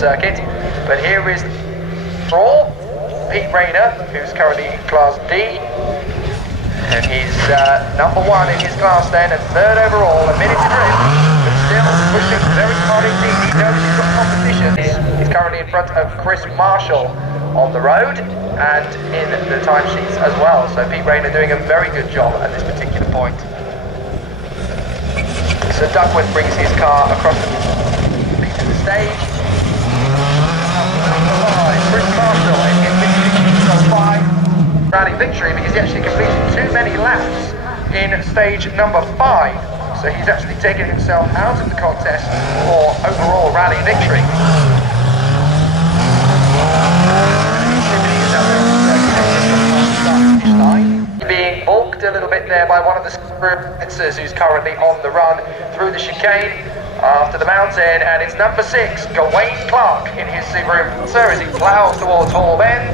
circuit. But here is Raw, Pete Rayner, who's currently in Class D. And he's number 1 in his class then, and 3rd overall, a minute to drip, but still pushing very hard indeed. He knows he's got competition. He's currently in front of Chris Marshall on the road and in the timesheets as well. So Pete Rayner doing a very good job at this particular point. So Duckworth brings his car across the stage. Chris Marshall in 5 rally victory because he actually completed too many laps in stage number 5. So he's actually taken himself out of the contest for overall rally victory. Being balked a little bit there by one of the sprinters who's currently on the run through the chicane after the mountain, and it's number 6, Gawain Clark in his Subaru Impreza as he ploughs towards Hall End.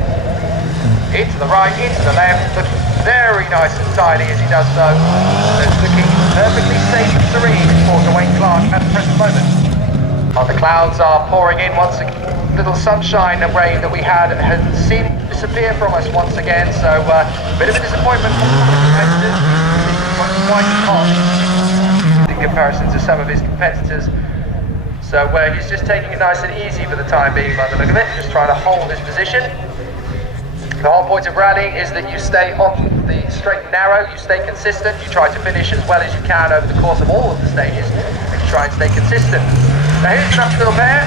Into the right, into the left, looking very nice and tidy as he does so. It's looking perfectly safe and serene for Gawain Clark at the present moment. The clouds are pouring in once again. Little sunshine and rain that we had seemed to disappear from us once again, so a bit of a disappointment for some of the competitors. Quite hot in comparison to some of his competitors. So he's just taking it nice and easy for the time being by the look of it, just trying to hold his position. The whole point of rallying is that you stay on the straight and narrow, you stay consistent, you try to finish as well as you can over the course of all of the stages, and you try and stay consistent. Now here's an uphill pair,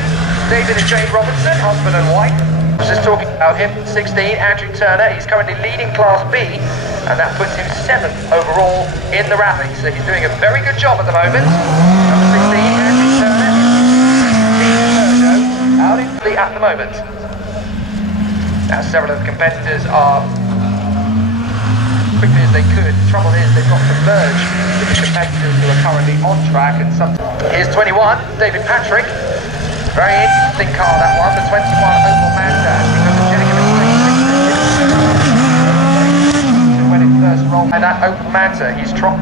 David and Jane Robertson, husband and wife. I was just talking about him, 16, Andrew Turner. He's currently leading Class B, and that puts him 7th overall in the rally. So he's doing a very good job at the moment. Number 16, Andrew Turner, out in the at the moment. Now several of the competitors are quickly as they could. The trouble is they've got to merge with the competitors who are currently on track, and here's 21, David Patrick. Very interesting car, that one, the 21 Opel Manta. When it first rolled, and that Opel Manta, he's trying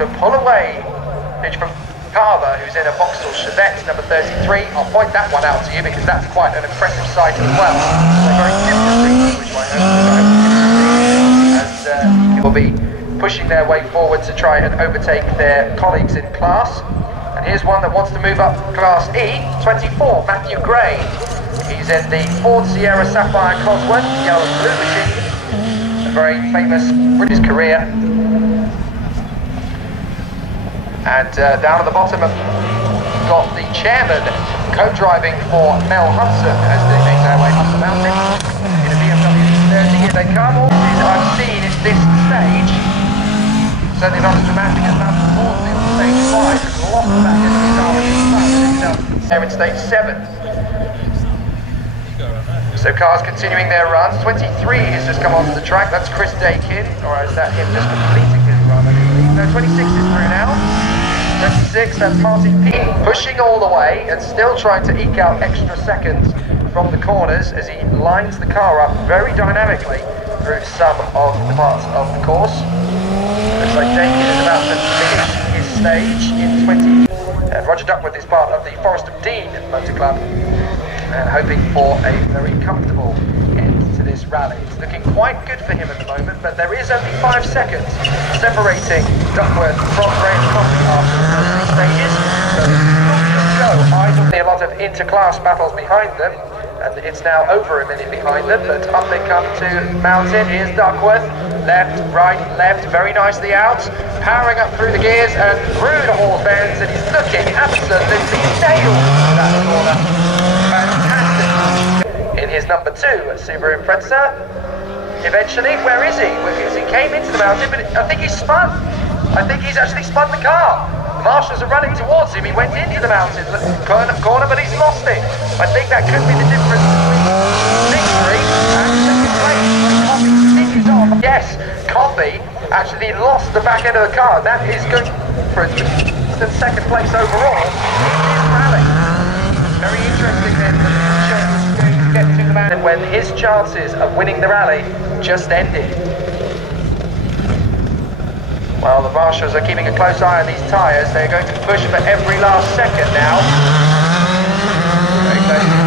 to pull away from Carver, who's in a Vauxhall Chevette, number 33. I'll point that one out to you because that's quite an impressive sight as well. So very different, which I hope will be pushing their way forward to try and overtake their colleagues in class. And here's one that wants to move up Class E, 24, Matthew Gray. He's in the Ford Sierra Sapphire Cosworth, yellow and blue machine. A very famous British career. And down at the bottom, we've got the chairman co-driving for Mel Hudson as they make their way up the mountain. In a BMW 30, here they come. All I've seen is this stage. Certainly not as dramatic as that before on stage 5. There's a lot of that in stage 7. So cars continuing their runs. 23 has just come onto the track. That's Chris Dakin, or is that him just completing his run? I believe. No, 26 is through now. 26, that's Martin P. Pushing all the way and still trying to eke out extra seconds from the corners as he lines the car up very dynamically through some of the parts of the course. Looks like Dakin is about to finish his stage in 20. And Roger Duckworth is part of the Forest of Dean Motor Club and hoping for a very comfortable end to this rally. It's looking quite good for him at the moment, but there is only 5 seconds separating Duckworth from Graham Coffey after the first 6 stages. So a lot of inter-class battles behind them, and it's now over a minute behind them, but up they come to mountain. Here's Duckworth, left, right, left, very nicely out, powering up through the gears and through the Hall bends, and he's looking absolutely nailed to that corner. Fantastic. In his number 2, Subaru Impreza. Eventually, where is he? Because he came into the mountain, but I think he's spun. I think he's actually spun the car. The marshals are running towards him. He went into the mountain, corner, but he's lost it. I think that could be the difference between victory and second place. Coffey continues on. Yes, Coffey actually lost the back end of the car. That is good for second place overall in this rally. Very interesting then that the going to get to the mountain when his chances of winning the rally just ended. Well, the marshals are keeping a close eye on these tyres. They're going to push for every last second now. Very close.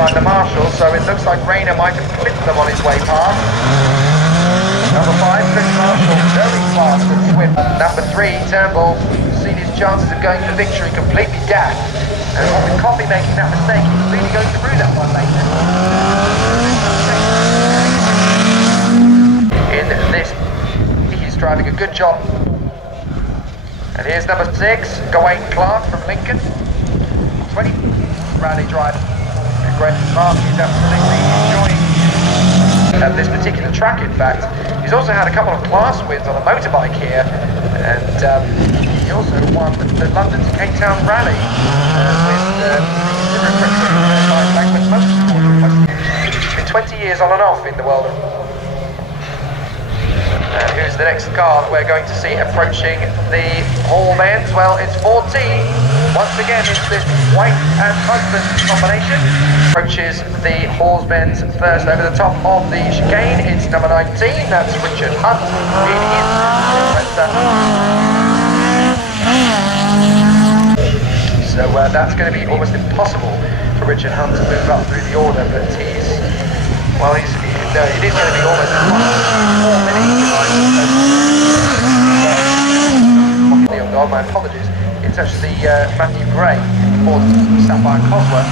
behind the marshal, so it looks like Rayner might have clipped them on his way past. Number 5, Chris Marshall, very fast and swift. Number 3, Turnbull, seen his chances of going for victory completely dashed. And with Coffey making that mistake, he's really going through that one later. In this, he's driving a good job. And here's number 6, Gawain Clark from Lincoln. 20 rally drive. Great Mark, he's absolutely enjoying this particular track, in fact. He's also had a couple of class wins on a motorbike here, and he also won the London to Cape Town Rally with been 20 years on and off in the world of... who's the next car that we're going to see approaching the Hall Bends? Well, it's 14. Once again, it's this wife and husband combination. Approaches the Hall Bends first over the top of the chicane. It's number 19. That's Richard Hunt in his So that's going to be almost impossible for Richard Hunt to move up through the order, but he's... Well, it is going to be almost 4 minutes. My apologies. It's actually Matthew Gray for Sapphire Cosworth.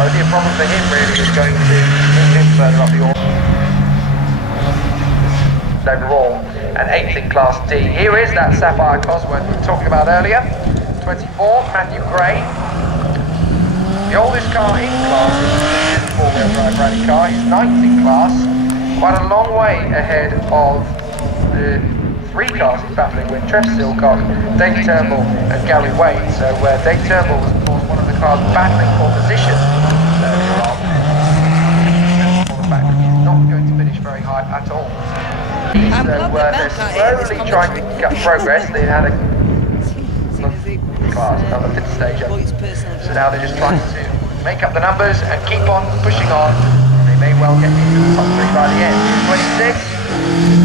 Only a problem for him really is going to move him further up the order. Overall, and 8th in Class D. Here is that Sapphire Cosworth we were talking about earlier. 24, Matthew Gray. The oldest car in class is a four-wheel drive rally car. He's 9th in class, quite a long way ahead of the 3 cars he's battling with: Trev Silcock, Dave Turnbull and Gary Wade. So Dave Turnbull was of course one of the cars battling for position earlier on. He's not going to finish very high at all. So they're slowly trying to pick up progress. They had a class, another 5th stage up. So now they're just trying to make up the numbers and keep on pushing on. They may well get into the top 3 by the end.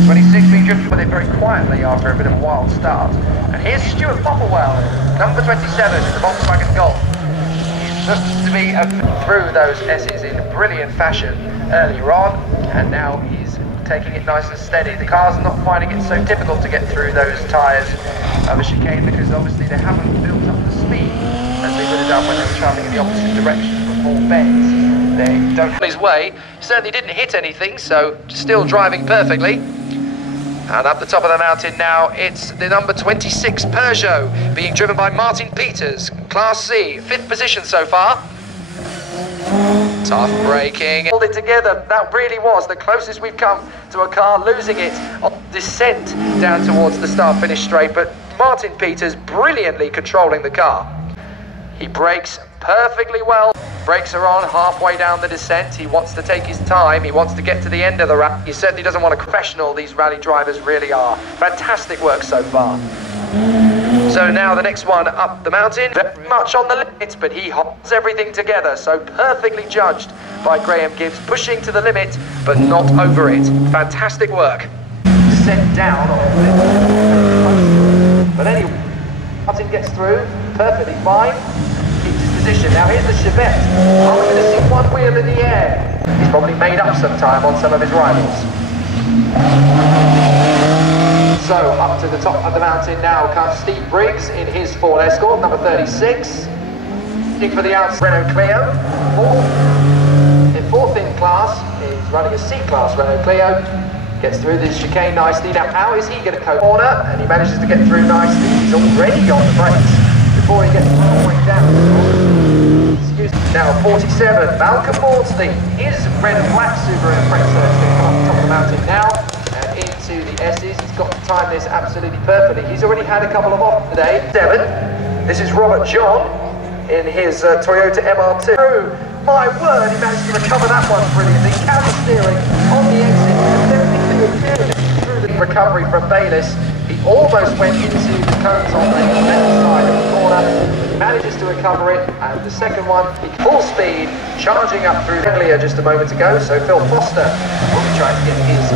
26 being driven with it very quietly after a bit of a wild start. And here's Stuart Popplewell, number 27 in the Volkswagen Golf. He looks to be through those S's in brilliant fashion earlier on, and now he's taking it nice and steady. The car's not finding it so difficult to get through those tyres of a chicane because obviously they haven't built up the speed as they would have done when they were travelling in the opposite direction from Hall Bends. They don't have his way. Certainly didn't hit anything, so still driving perfectly. And up the top of the mountain now, it's the number 26 Peugeot being driven by Martin Peters, Class C, 5th position so far. Tough braking. Hold it together. That really was the closest we've come to a car losing it on descent down towards the start-finish straight, but Martin Peters brilliantly controlling the car. He brakes perfectly well. Brakes are on halfway down the descent. He wants to take his time. He wants to get to the end of the rally. He certainly doesn't want to professional. These rally drivers really are. Fantastic work so far. So now the next one up the mountain, very much on the limit, but he holds everything together. So perfectly judged by Graham Gibbs, pushing to the limit, but not over it. Fantastic work. Set down on it. But anyway, Martin gets through perfectly fine. Position. Now here's the Chevette. Are we going to see one wheel in the air? He's probably made up some time on some of his rivals. So up to the top of the mountain now comes Steve Briggs in his Ford Escort, number 36. Looking for the outside Renault Clio. Fourth in class is running a C-Class Renault Clio. Gets through this chicane nicely. Now how is he going to cope? Corner, and he manages to get through nicely. He's already on the brakes before he gets all the way down. Now 47, Malcolm Maudsley, his red and black Subaru Impreza is going to come up the top of the mountain now and into the S's. He's got to time this absolutely perfectly. He's already had a couple of off today. 7, this is Robert John in his Toyota MR2. Oh, my word, he managed to recover that one brilliantly. Counter steering on the exit, through the recovery from Bayliss. He almost went into the cones on the left side of the corner. He manages to recover it, and the second one, full speed, charging up through earlier just a moment ago. So Phil Foster will be trying to get his